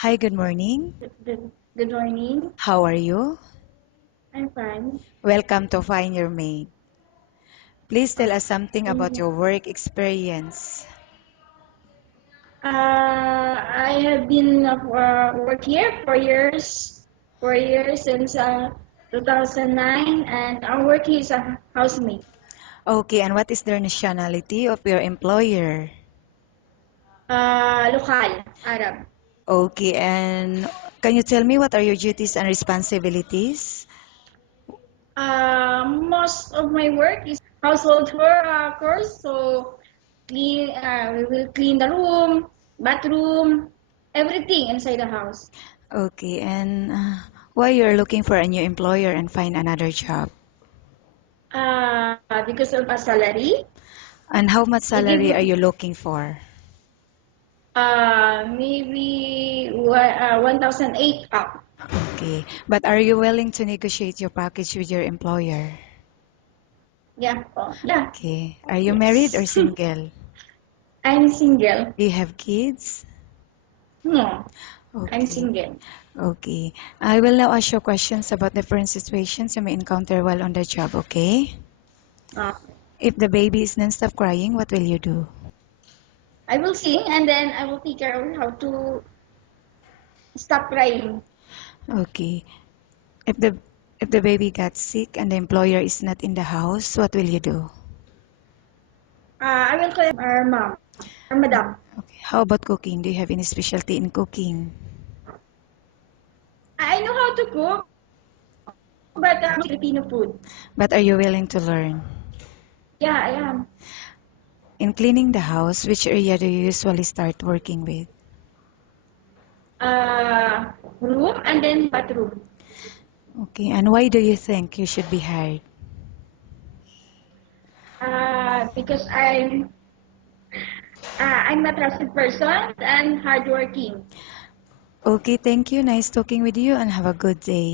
Hi, good morning. Good morning. How are you? I'm fine. Welcome to Find Your Mate. Please tell us something about Mm, your work experience. I have been work here 4 years, 4 years since 2009, and I'm working as a housemate. Okay, and what is the nationality of your employer? Lokal, Arab. Okay, and can you tell me what are your duties and responsibilities? Most of my work is household chores, so we will clean the room, bathroom, everything inside the house. Okay, and why you're looking for a new employer and find another job? Because of a salary. And how much They give salary are you looking for? maybe 1,008 up. Okay, but are you willing to negotiate your package with your employer? Yeah. Oh, yeah. Okay, are you married or Yes. single? I'm single. Do you have kids? No, I'm Okay. single. Okay. I will now ask you questions about different situations you may encounter while on the job, okay? Uh, If the baby is non-stop crying, what will you do? I will sing and then I will teach her how to stop crying. Okay. If the baby got sick and the employer is not in the house, what will you do? I will call our mom, our madam. Okay. How about cooking? Do you have any specialty in cooking? I know how to cook, but Filipino food. But are you willing to learn? Yeah, I am. In cleaning the house, which area do you usually start working with? Room and then bathroom. Okay. And why do you think you should be hired? Because I'm a trusted person and hardworking. Okay, thank you. Nice talking with you and have a good day.